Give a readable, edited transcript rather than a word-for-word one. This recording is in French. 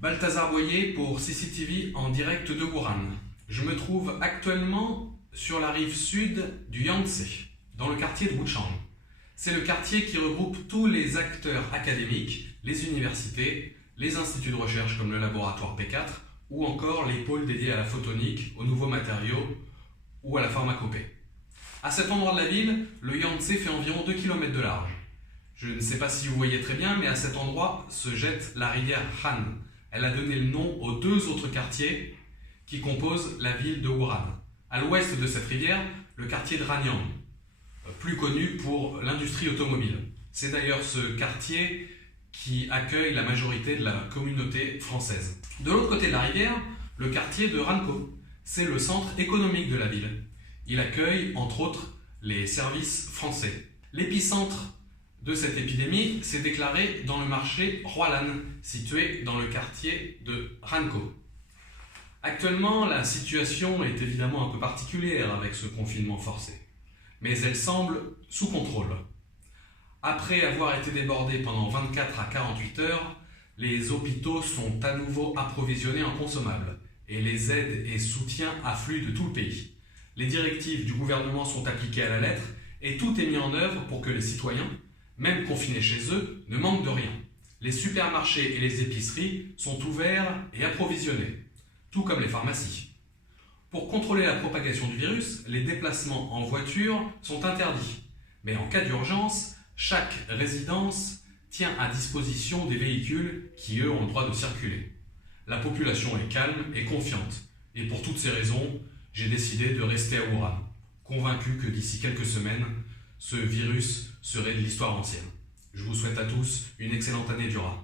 Balthazar Boyer pour CCTV en direct de Wuhan. Je me trouve actuellement sur la rive sud du Yangtze, dans le quartier de Wuchang. C'est le quartier qui regroupe tous les acteurs académiques, les universités, les instituts de recherche comme le laboratoire P4 ou encore les pôles dédiés à la photonique, aux nouveaux matériaux ou à la pharmacopée. À cet endroit de la ville, le Yangtze fait environ 2 km de large. Je ne sais pas si vous voyez très bien, mais à cet endroit se jette la rivière Han. Elle a donné le nom aux 2 autres quartiers qui composent la ville de Wuhan. À l'ouest de cette rivière, le quartier de Ranyang, plus connu pour l'industrie automobile. C'est d'ailleurs ce quartier qui accueille la majorité de la communauté française. De l'autre côté de la rivière, le quartier de Ranko. C'est le centre économique de la ville. Il accueille, entre autres, les services français. L'épicentre de cette épidémie s'est déclaré dans le marché Hualan, situé dans le quartier de Ranko. Actuellement, la situation est évidemment un peu particulière avec ce confinement forcé, mais elle semble sous contrôle. Après avoir été débordés pendant 24 à 48 heures, les hôpitaux sont à nouveau approvisionnés en consommables et les aides et soutiens affluent de tout le pays. Les directives du gouvernement sont appliquées à la lettre et tout est mis en œuvre pour que les citoyens, même confinés chez eux, ne manquent de rien. Les supermarchés et les épiceries sont ouverts et approvisionnés, tout comme les pharmacies. Pour contrôler la propagation du virus, les déplacements en voiture sont interdits. Mais en cas d'urgence, chaque résidence tient à disposition des véhicules qui, eux, ont le droit de circuler. La population est calme et confiante. Et pour toutes ces raisons, j'ai décidé de rester à Wuhan, convaincu que d'ici quelques semaines, ce virus serait de l'histoire ancienne. Je vous souhaite à tous une excellente année du rat.